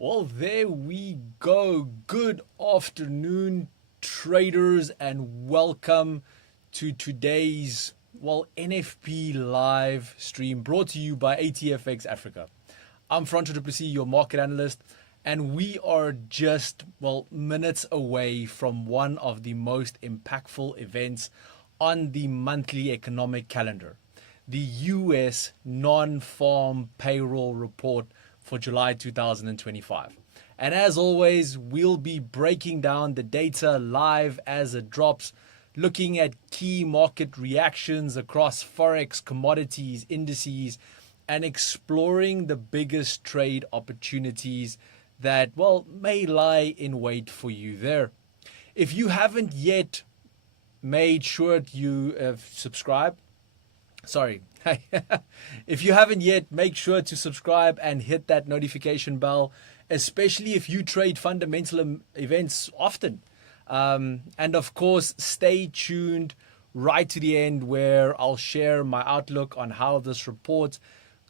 Well, there we go. Good afternoon, traders, and welcome to today's, NFP live stream brought to you by ATFX Africa. I'm Francois Plessis, your market analyst, and we are just, minutes away from one of the most impactful events on the monthly economic calendar, the US Non-Farm Payroll report for July 2025. And as always, we'll be breaking down the data live as it drops, looking at key market reactions across Forex, commodities, indices, and exploring the biggest trade opportunities that, may lie in wait for you there. If you haven't yet made sure you subscribe, if you haven't yet, make sure to subscribe and hit that notification bell, especially if you trade fundamental events often. And of course, stay tuned right to the end where I'll share my outlook on how this report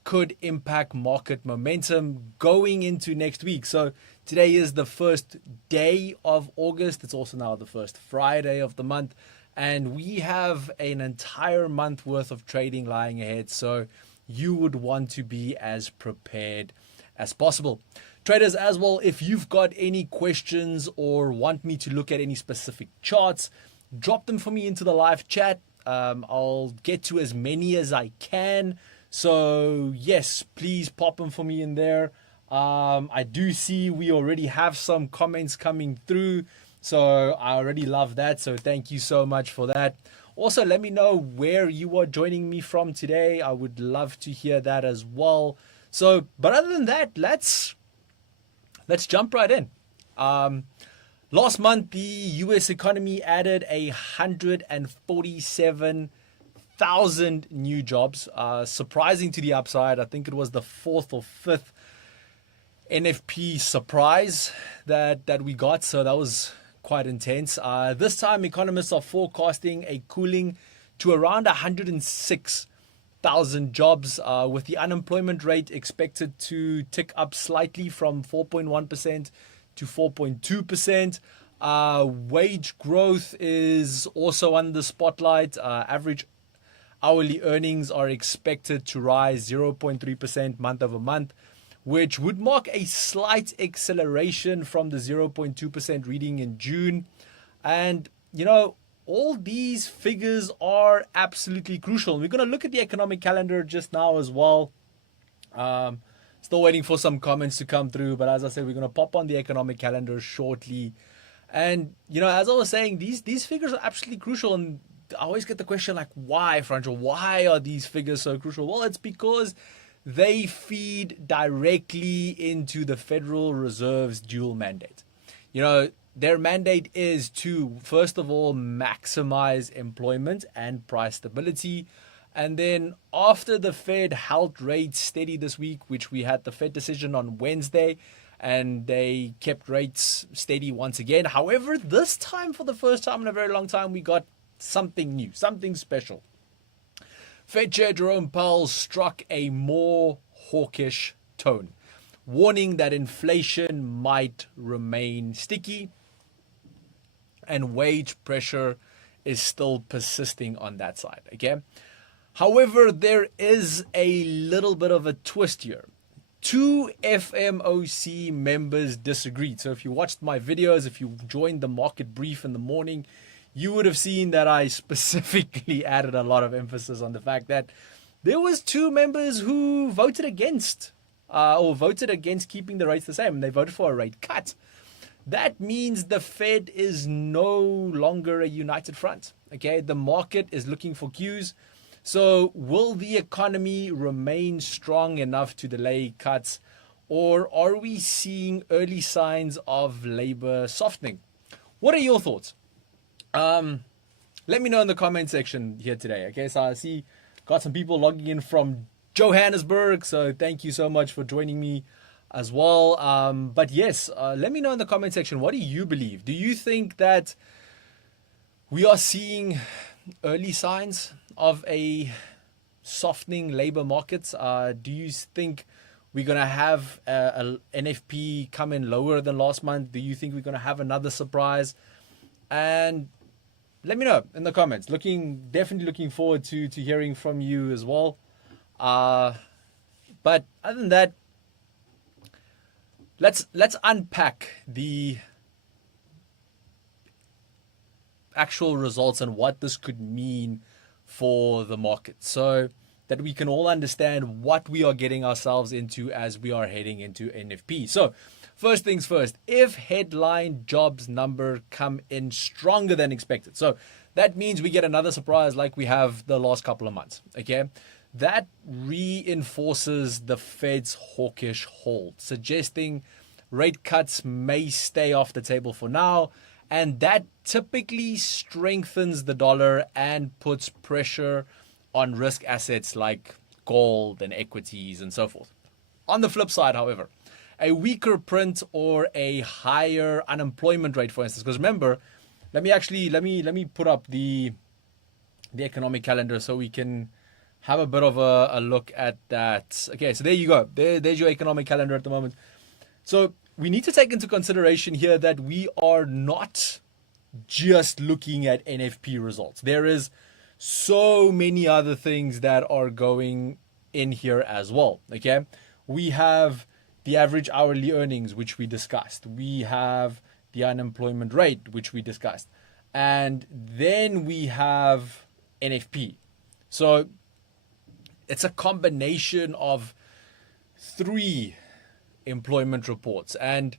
could impact market momentum going into next week. So today is the first day of August. It's also now the first Friday of the month. And we have an entire month worth of trading lying ahead. So you would want to be as prepared as possible. Traders as well, if you've got any questions or want me to look at any specific charts, drop them for me into the live chat. I'll get to as many as I can. So yes, please pop them for me in there. I do see we already have some comments coming through. So I already love that. So thank you so much for that. Also, let me know where you are joining me from today. I would love to hear that as well. So, but other than that, let's jump right in. Last month, the US economy added 147,000 new jobs, surprising to the upside. I think it was the fourth or fifth NFP surprise that we got. So that was quite intense. This time, economists are forecasting a cooling to around 106,000 jobs, with the unemployment rate expected to tick up slightly from 4.1% to 4.2%. Wage growth is also under the spotlight. Average hourly earnings are expected to rise 0.3% month over month, which would mark a slight acceleration from the 0.2% reading in June. And, all these figures are absolutely crucial. We're going to look at the economic calendar just now as well. Still waiting for some comments to come through. But as I said, we're going to pop on the economic calendar shortly. And, as I was saying, these figures are absolutely crucial. And I always get the question like, why, Francois? Why are these figures so crucial? Well, it's because they feed directly into the Federal Reserve's dual mandate. Their mandate is to, first of all, maximize employment and price stability. And then after the Fed held rates steady this week, which we had the Fed decision on Wednesday, and they kept rates steady once again. However, this time, for the first time in a very long time, we got something new, something special. Fed Chair Jerome Powell struck a more hawkish tone, warning that inflation might remain sticky and wage pressure is still persisting on that side. Okay. However, there is a little bit of a twist here. Two FMOC members disagreed. So if you watched my videos, if you joined the market brief in the morning, you would have seen that I specifically added a lot of emphasis on the fact that there was two members who voted against keeping the rates the same. They voted for a rate cut. That means the Fed is no longer a united front. Okay, the market is looking for cues. So will the economy remain strong enough to delay cuts, or are we seeing early signs of labor softening? What are your thoughts? Let me know in the comment section here today. Okay, so I see got some people logging in from Johannesburg. So thank you so much for joining me as well. But yes, let me know in the comment section. What do you believe? Do you think that we are seeing early signs of a softening labor markets? Do you think we're going to have a NFP come in lower than last month? Do you think we're going to have another surprise? And let me know in the comments. Definitely looking forward to hearing from you as well. But other than that, let's unpack the actual results and what this could mean for the market, so that we can all understand what we are getting ourselves into as we are heading into NFP. So first things first, if headline jobs number come in stronger than expected, so that means we get another surprise like we have the last couple of months, okay? That reinforces the Fed's hawkish hold, suggesting rate cuts may stay off the table for now, and that typically strengthens the dollar and puts pressure on risk assets like gold and equities and so forth. On the flip side, however, a weaker print or a higher unemployment rate, for instance, because remember, let me put up the economic calendar so we can have a bit of a look at that. Okay, so there you go. There's your economic calendar at the moment. So we need to take into consideration here that we are not just looking at NFP results. There is so many other things that are going in here as well. Okay, we have the average hourly earnings, which we discussed. We have the unemployment rate, which we discussed. And then we have NFP. So it's a combination of three employment reports. And,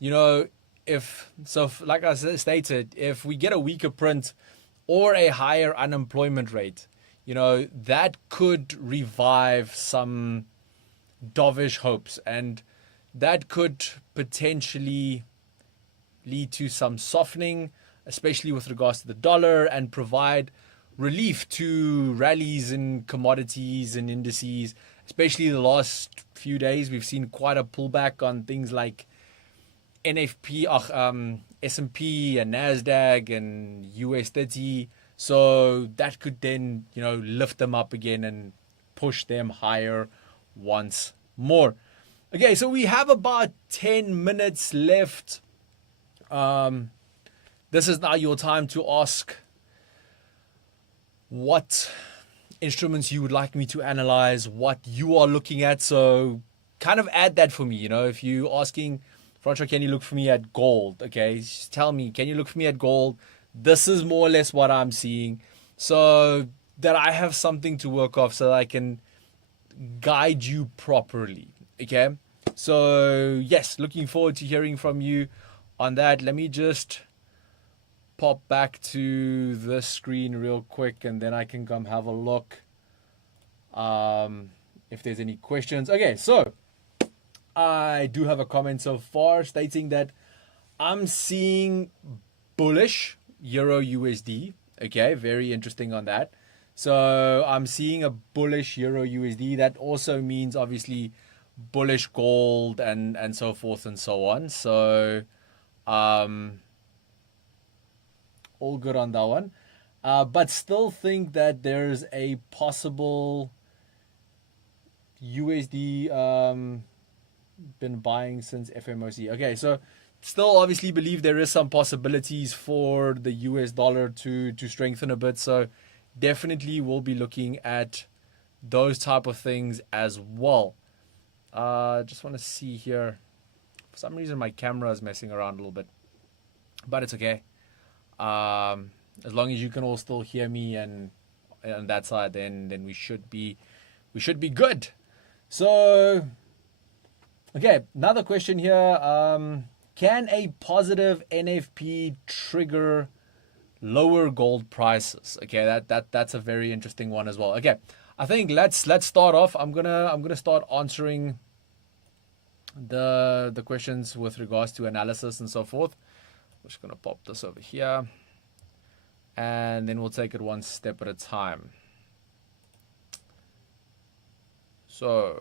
like I stated, if we get a weaker print or a higher unemployment rate, that could revive some dovish hopes, and that could potentially lead to some softening, especially with regards to the dollar, and provide relief to rallies in commodities and indices. Especially the last few days, we've seen quite a pullback on things like NFP, S&P and NASDAQ and US 30. So that could then, lift them up again and push them higher once more. Okay, so we have about 10 minutes left. This is now your time to ask what instruments you would like me to analyze, what you are looking at. So kind of add that for me. If you're asking, Francois, can you look for me at gold? Okay, just tell me, can you look for me at gold? This is more or less what I'm seeing, so that I have something to work off, so that I can guide you properly. Okay, so yes, looking forward to hearing from you on that. Let me just pop back to the screen real quick, and then I can come have a look if there's any questions. Okay, so I do have a comment so far stating that I'm seeing bullish Euro USD. Okay, very interesting on that. So I'm seeing a bullish Euro USD. That also means obviously bullish gold and so forth and so on. So all good on that one. But still think that there's a possible USD been buying since FMOC. Okay, so still obviously believe there is some possibilities for the US dollar to strengthen a bit. So definitely we'll be looking at those type of things as well. Just want to see here. For some reason my camera is messing around a little bit, but it's okay. As long as you can all still hear me and on that side, then we should be good. So okay, another question here. Can a positive NFP trigger lower gold prices? Okay, that's a very interesting one as well. Okay, I think let's start off. I'm gonna start answering the questions with regards to analysis and so forth. I'm just gonna pop this over here, and then we'll take it one step at a time. So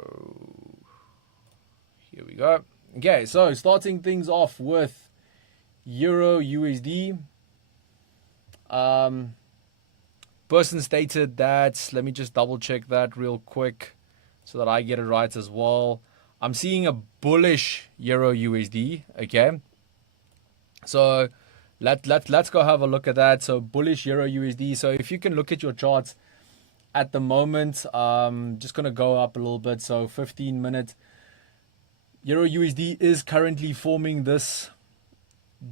here we go. Okay, so starting things off with Euro USD. Person stated that, let me just double check that real quick so that I get it right as well. I'm seeing a bullish Euro USD. Okay, so let's go have a look at that. So bullish Euro USD. So if you can look at your charts at the moment, just gonna go up a little bit. So 15-minute Euro USD is currently forming this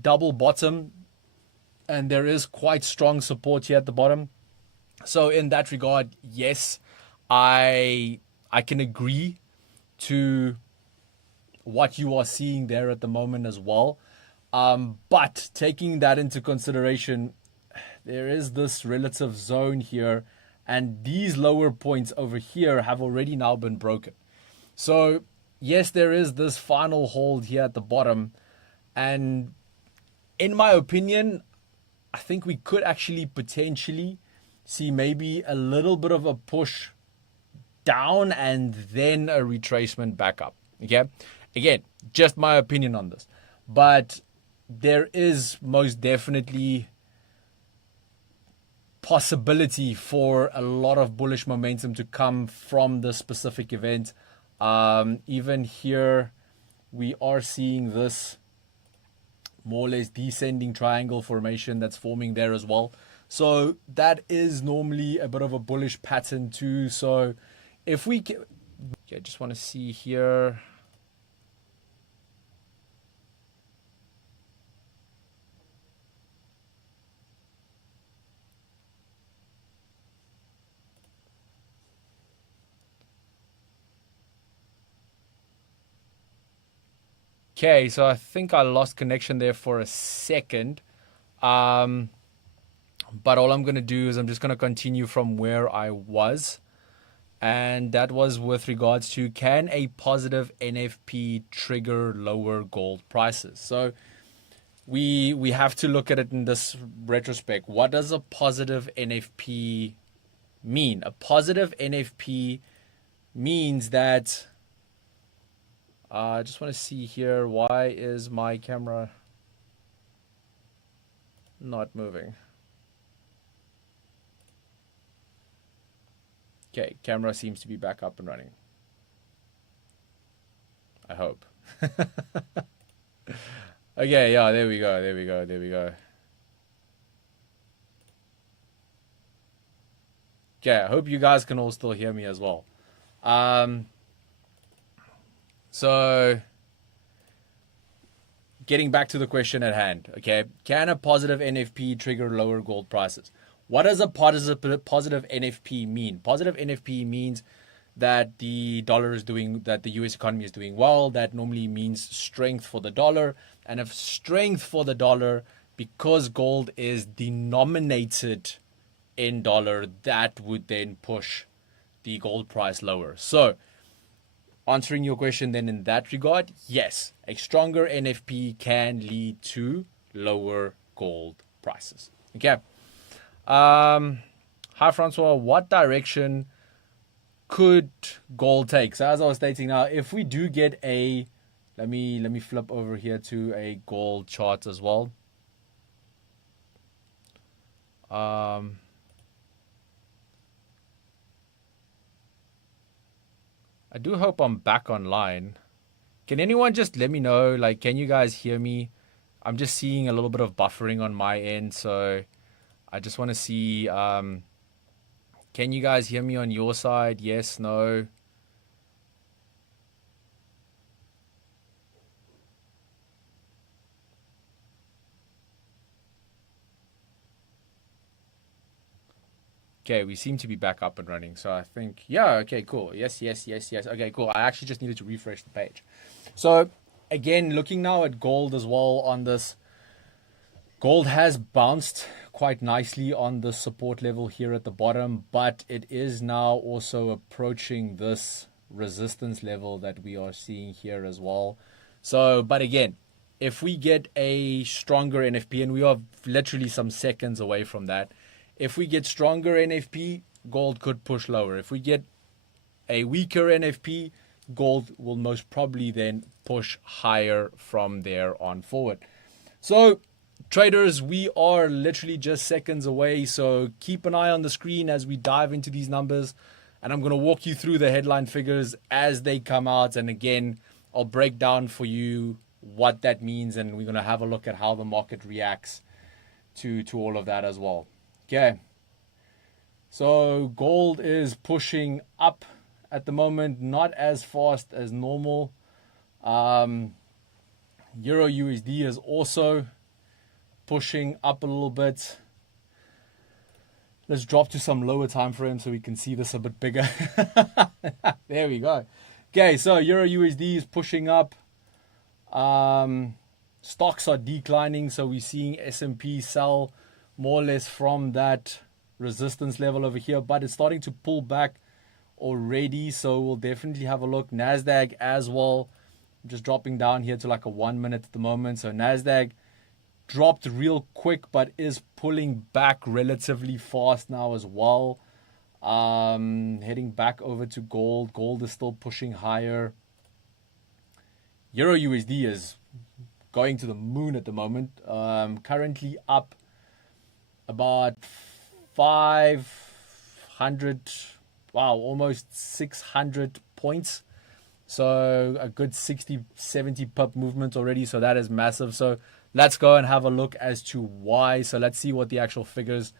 double bottom, and there is quite strong support here at the bottom. So in that regard, yes, I can agree to what you are seeing there at the moment as well. But taking that into consideration, there is this relative zone here, and these lower points over here have already now been broken. So yes, there is this final hold here at the bottom, and in my opinion, I think we could actually potentially see maybe a little bit of a push down and then a retracement back up. Okay, again, just my opinion on this, but there is most definitely possibility for a lot of bullish momentum to come from this specific event. Even here, we are seeing this more or less descending triangle formation that's forming there as well. So that is normally a bit of a bullish pattern too. So if we can, okay, I just want to see here. Okay, so I think I lost connection there for a second. But all I'm going to do is I'm just going to continue from where I was. And that was with regards to, can a positive NFP trigger lower gold prices? So we have to look at it in this retrospect. What does a positive NFP mean? A positive NFP means that I just want to see here, why is my camera not moving? Okay, camera seems to be back up and running. I hope. Okay, yeah, there we go, there we go, there we go. Okay, I hope you guys can all still hear me as well. So, getting back to the question at hand, okay, can a positive NFP trigger lower gold prices? What does a positive NFP mean? Positive NFP means that the dollar is doing, that the US economy is doing well. That normally means strength for the dollar. And if strength for the dollar, because gold is denominated in dollar, that would then push the gold price lower. So, answering your question then in that regard, yes, a stronger NFP can lead to lower gold prices. Okay. Hi Francois, what direction could gold take? So as I was stating now, if we do get a, let me flip over here to a gold chart as well. I do hope I'm back online. Can anyone just let me know, like, can you guys hear me? I'm just seeing a little bit of buffering on my end, so I just want to see, can you guys hear me on your side? Yes, no? Okay, we seem to be back up and running. So I think, yeah, okay, cool. Yes, yes, yes, yes. Okay, cool. I actually just needed to refresh the page. So again, looking now at gold as well on this, gold has bounced quite nicely on the support level here at the bottom, but it is now also approaching this resistance level that we are seeing here as well. So, but again, if we get a stronger NFP, and we are literally some seconds away from that, if we get stronger NFP, gold could push lower. If we get a weaker NFP, gold will most probably then push higher from there on forward. So traders, we are literally just seconds away. So keep an eye on the screen as we dive into these numbers. and I'm going to walk you through the headline figures as they come out. And again, I'll break down for you what that means, and we're going to have a look at how the market reacts to all of that as well. Okay. So gold is pushing up at the moment, not as fast as normal. Euro USD is also pushing up a little bit. Let's drop to some lower time frame so we can see this a bit bigger. There we go. Okay, so Euro USD is pushing up. Stocks are declining, so we're seeing S&P sell more or less from that resistance level over here, but it's starting to pull back already, so we'll definitely have a look. Nasdaq as well. I'm just dropping down here to like a 1 minute at the moment. So Nasdaq dropped real quick, but is pulling back relatively fast now as well. Heading back over to gold. Gold is still pushing higher. Euro USD is going to the moon at the moment. Currently up about 500, wow, almost 600 points. So a good 60, 70 pip movement already. So that is massive. So let's go and have a look as to why. So let's see what the actual figures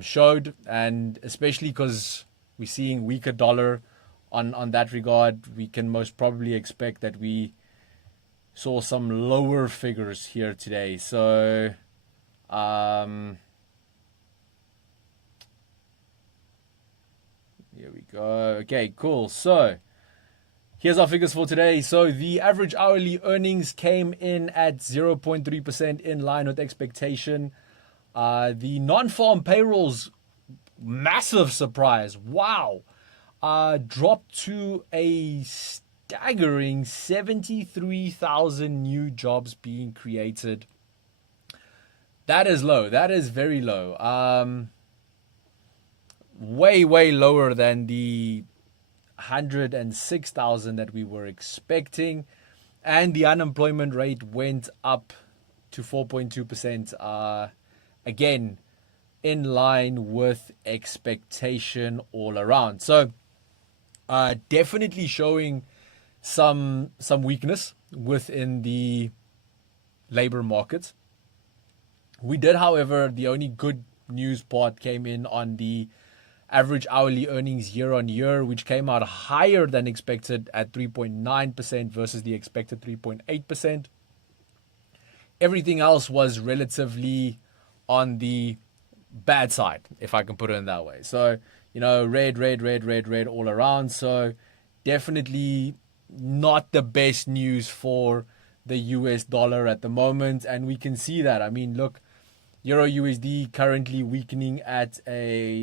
showed. And especially because we're seeing weaker dollar on that regard, we can most probably expect that we saw some lower figures here today. So here we go. Okay, cool. So here's our figures for today. So the average hourly earnings came in at 0.3% in line with expectation. The non-farm payrolls, massive surprise. Wow. Dropped to a staggering 73,000 new jobs being created. That is low. That is very low. Way lower than the 106,000 that we were expecting, and the unemployment rate went up to 4.2%. Again, in line with expectation all around. So, definitely showing some weakness within the labor market. We did, however, the only good news part came in on the average hourly earnings year on year, which came out higher than expected at 3.9% versus the expected 3.8%. Everything else was relatively on the bad side, if I can put it in that way. So, red all around. So definitely not the best news for the US dollar at the moment. And we can see that. I mean, look, Euro USD currently weakening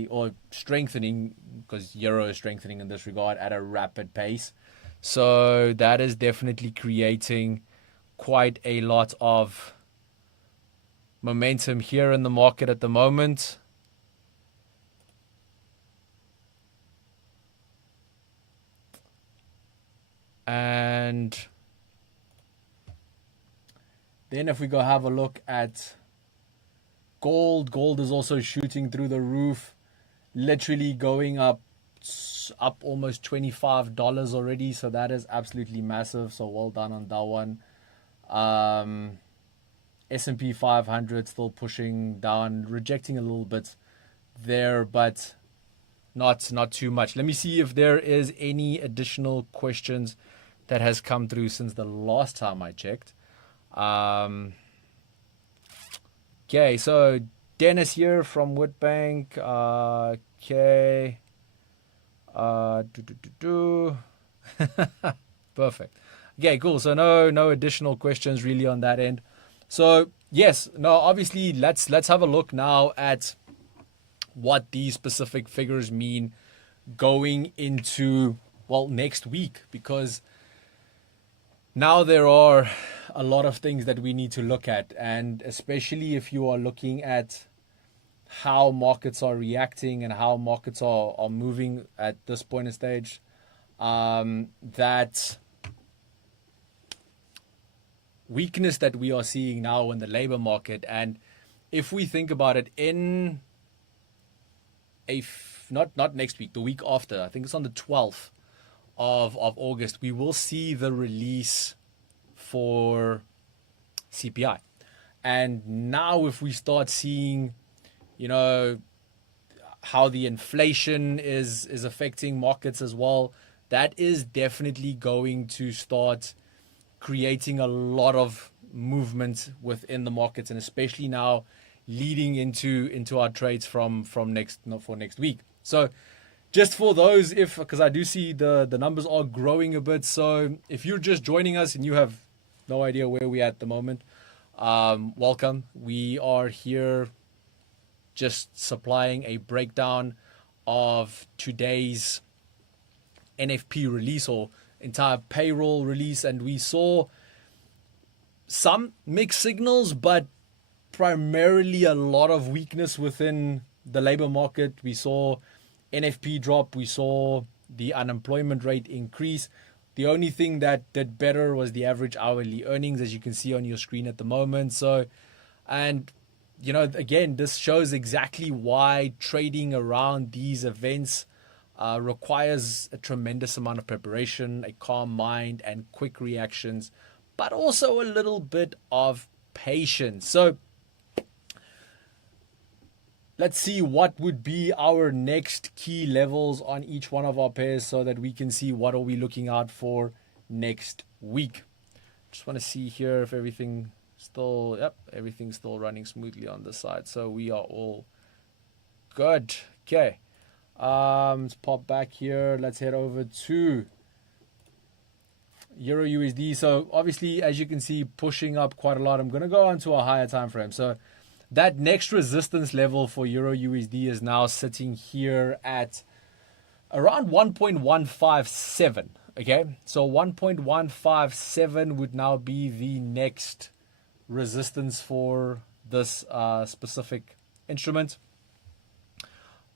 or strengthening, because Euro is strengthening in this regard at a rapid pace. So that is definitely creating quite a lot of momentum here in the market at the moment. And then if we go have a look at gold is also shooting through the roof, literally going up almost $25 already. So that is absolutely massive. So well done on that one. S&P 500 still pushing down, rejecting a little bit there, but not too much. Let me see if there is any additional questions that has come through since the last time I checked. Okay, so Dennis here from Woodbank. Okay. Perfect. Okay, cool. So no additional questions really on that end. So yes, no, obviously let's have a look now at what these specific figures mean going into next week, because now there are a lot of things that we need to look at, and especially if you are looking at how markets are reacting and how markets are moving at this point in stage, that weakness that we are seeing now in the labor market. And if we think about it, in a not next week, the week after, I think it's on the 12th of August, we will see the release for CPI. And now if we start seeing, how the inflation is affecting markets as well, that is definitely going to start creating a lot of movement within the markets, and especially now leading into our trades for next week. So just for those, because I do see the numbers are growing a bit. So if you're just joining us and you have no idea where we're at the moment, welcome. We are here just supplying a breakdown of today's NFP release or entire payroll release, and we saw some mixed signals, but primarily a lot of weakness within the labor market. We saw NFP drop, we saw the unemployment rate increase. The only thing that did better was the average hourly earnings, as you can see on your screen at the moment. So, and again, this shows exactly why trading around these events requires a tremendous amount of preparation, a calm mind, and quick reactions, but also a little bit of patience. So let's see what would be our next key levels on each one of our pairs so that we can see what are we looking out for next week. Just want to see here if everything's still running smoothly on this side. So we are all good. Okay. Let's pop back here. Let's head over to Euro USD. So obviously, as you can see, pushing up quite a lot. I'm going to go on to a higher time frame. So that next resistance level for Euro USD is now sitting here at around 1.157. Okay, so 1.157 would now be the next resistance for this specific instrument.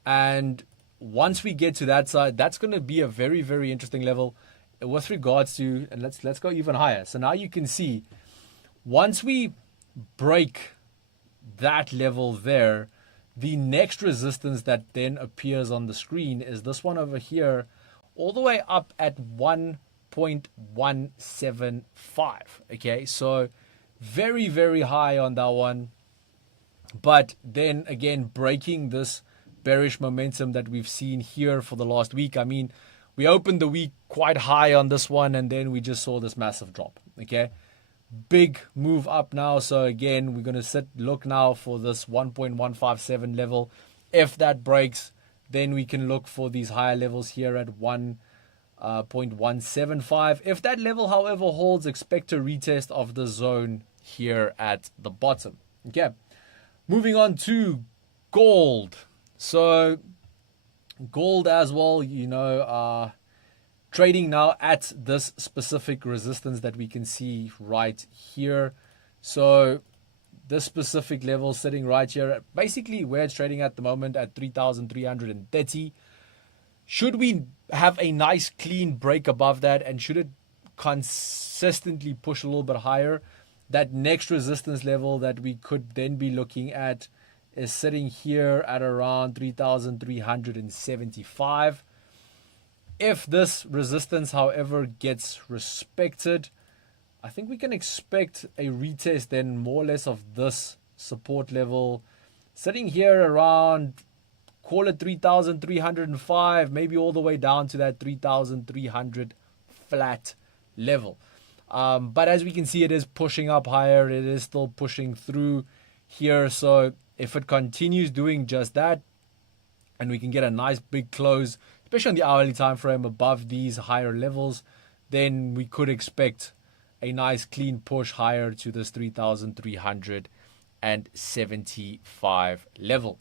And once we get to that side, that's going to be a very, very interesting level with regards to, and let's go even higher. So now you can see, once we break that level there, the next resistance that then appears on the screen is this one over here, all the way up at 1.175. Okay, so very, very high on that one. But then again, breaking this bearish momentum that we've seen here for the last week. I mean, we opened the week quite high on this one, and then we just saw this massive drop. Okay, big move up now. So again, we're going to look now for this 1.157 level. If that breaks, then we can look for these higher levels here at 1.175. If that level, however, holds, expect a retest of the zone here at the bottom. Okay, moving on to gold. So gold as well, trading now at this specific resistance that we can see right here. So this specific level sitting right here, basically where it's trading at the moment at 3,330. Should we have a nice clean break above that, and should it consistently push a little bit higher, that next resistance level that we could then be looking at is sitting here at around 3,375. If this resistance, however, gets respected, I think we can expect a retest then more or less of this support level, sitting here around, call it 3,305, maybe all the way down to that 3,300 flat level. But as we can see, it is pushing up higher. It is still pushing through here. So if it continues doing just that, and we can get a nice big close, especially on the hourly time frame above these higher levels, then we could expect a nice clean push higher to this 3,375 level.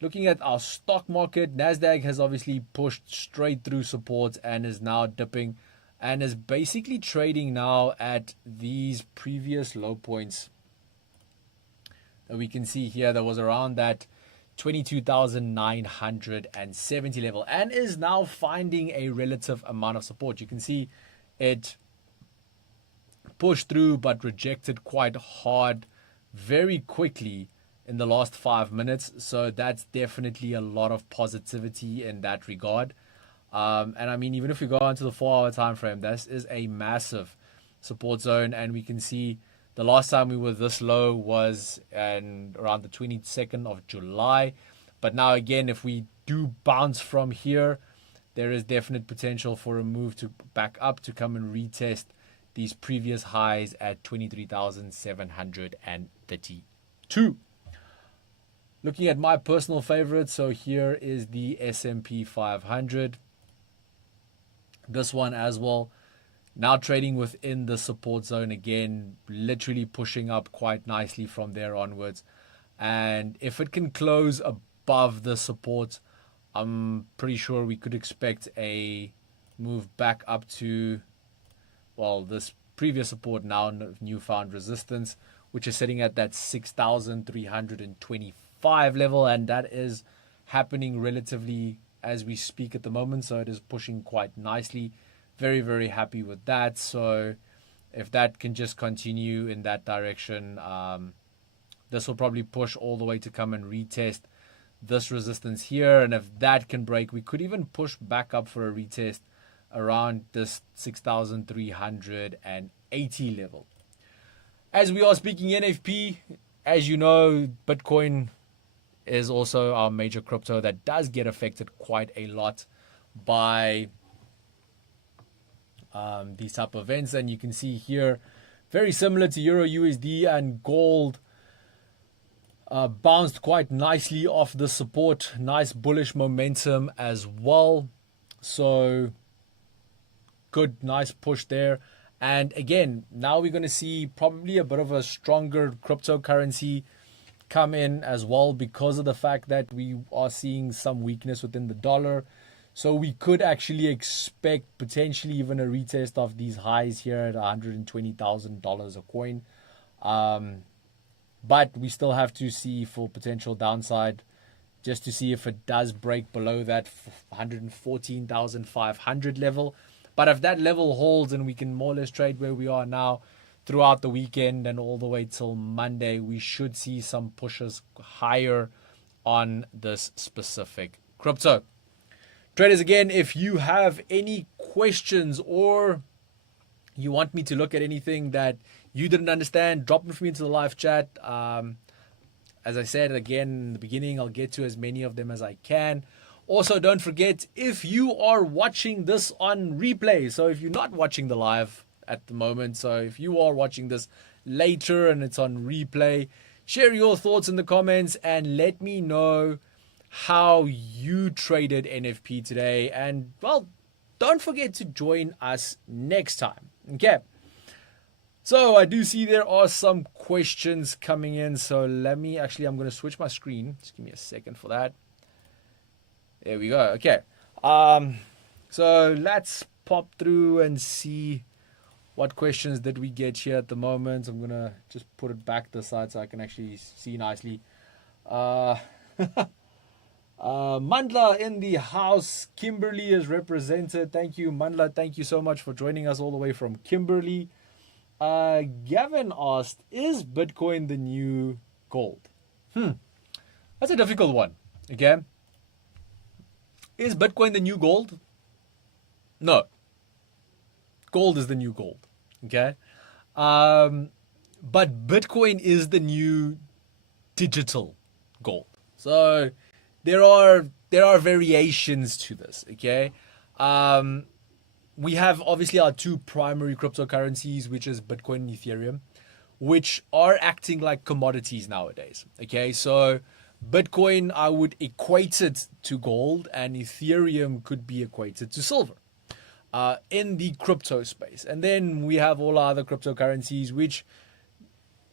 Looking at our stock market, Nasdaq has obviously pushed straight through support and is now dipping and is basically trading now at these previous low points that we can see here. That was around that 22,970 level and is now finding a relative amount of support. You can see it pushed through but rejected quite hard very quickly in the last 5 minutes. So that's definitely a lot of positivity in that regard. And I mean, even if we go onto the 4-hour time frame, this is a massive support zone, and we can see the last time we were this low was around the 22nd of July. But now again, if we do bounce from here, there is definite potential for a move to back up to come and retest these previous highs at 23,732. Looking at my personal favorite, so here is the S&P 500. This one as well, now trading within the support zone again, literally pushing up quite nicely from there onwards. And if it can close above the support, I'm pretty sure we could expect a move back up to, well, this previous support, now newfound resistance, which is sitting at that 6,325 level, and that is happening relatively as we speak at the moment. So it is pushing quite nicely. Very, very happy with that. So if that can just continue in that direction, this will probably push all the way to come and retest this resistance here. And if that can break, we could even push back up for a retest around this 6,380 level. As we are speaking NFP, as you know, Bitcoin is also our major crypto that does get affected quite a lot by these type of events. And you can see here, very similar to Euro USD and gold, bounced quite nicely off the support. Nice bullish momentum as well. So good, nice push there. And again, now we're going to see probably a bit of a stronger cryptocurrency come in as well, because of the fact that we are seeing some weakness within the dollar. So we could actually expect potentially even a retest of these highs here at $120,000 a coin. But we still have to see for potential downside, just to see if it does break below that 114,500 level. But if that level holds and we can more or less trade where we are now throughout the weekend and all the way till Monday, we should see some pushes higher on this specific crypto. Traders, again, if you have any questions or you want me to look at anything that you didn't understand, drop them for me into the live chat. As I said again in the beginning, I'll get to as many of them as I can. Also, don't forget, if you are watching this on replay, so if you're not watching the live at the moment, so if you are watching this later and it's on replay, share your thoughts in the comments and let me know how you traded NFP today. And, well, don't forget to join us next time. Okay. So I do see there are some questions coming in. So I'm going to switch my screen. Just give me a second for that. There we go. Okay. So let's pop through and see what questions did we get here at the moment. I'm going to just put it back this side so I can actually see nicely. Mandla in the house. Kimberly is represented. Thank you, Mandla. Thank you so much for joining us all the way from Kimberly. Gavin asked, is Bitcoin the new gold? That's a difficult one. Okay. Is Bitcoin the new gold? No. Gold is the new gold. Okay. But Bitcoin is the new digital gold. So there are variations to this. Okay. We have obviously our two primary cryptocurrencies, which is Bitcoin and Ethereum, which are acting like commodities nowadays. Okay, so Bitcoin, I would equate it to gold, and Ethereum could be equated to silver in the crypto space. And then we have all our other cryptocurrencies, which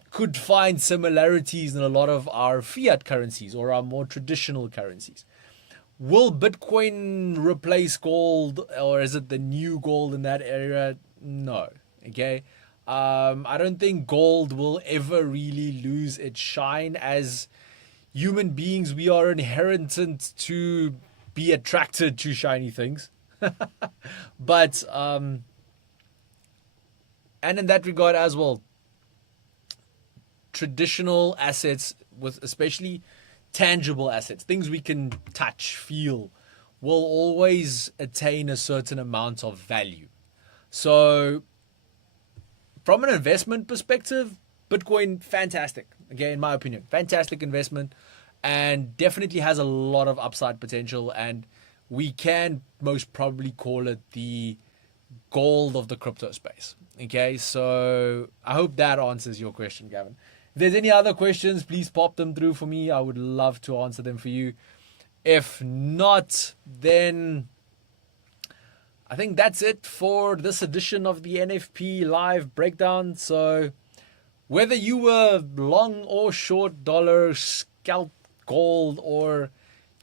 could find similarities in a lot of our fiat currencies or our more traditional currencies. Will Bitcoin replace gold, or is it the new gold in that area? No. Okay. I don't think gold will ever really lose its shine. As human beings, we are inherent to be attracted to shiny things. But, and in that regard as well, traditional assets with especially tangible assets, things we can touch, feel, will always attain a certain amount of value. So from an investment perspective, Bitcoin, fantastic. Again, in my opinion, fantastic investment and definitely has a lot of upside potential. And we can most probably call it the gold of the crypto space. Okay, so I hope that answers your question, Gavin. If there's any other questions, please pop them through for me. I would love to answer them for you. If not, then I think that's it for this edition of the NFP live breakdown. So whether you were long or short dollar, scalp gold, or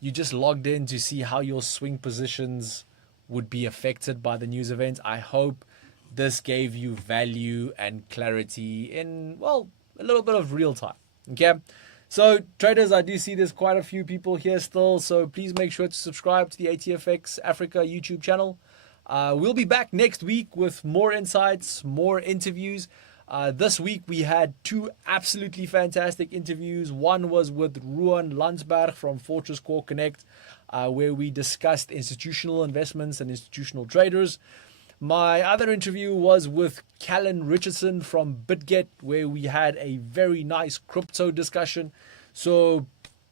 you just logged in to see how your swing positions would be affected by the news events, I hope this gave you value and clarity in, well, a little bit of real time. Okay. So traders, I do see there's quite a few people here still. So please make sure to subscribe to the ATFX Africa YouTube channel. We'll be back next week with more insights, more interviews. This week we had two absolutely fantastic interviews. One was with Ruan Landsberg from Fortress Core Connect, where we discussed institutional investments and institutional traders. My other interview was with Callan Richardson from BitGet, where we had a very nice crypto discussion. So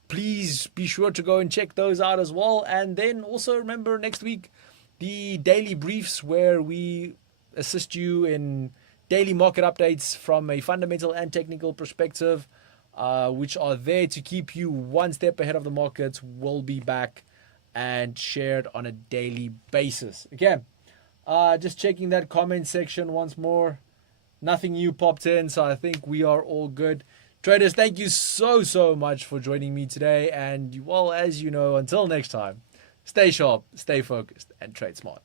please be sure to go and check those out as well. And then also remember next week, the daily briefs, where we assist you in daily market updates from a fundamental and technical perspective, which are there to keep you one step ahead of the markets, will be back and shared on a daily basis. Again, just checking that comment section once more. Nothing new popped in, so I think we are all good. Traders, thank you so much for joining me today. And well, as you know, until next time, stay sharp, stay focused, and trade smart.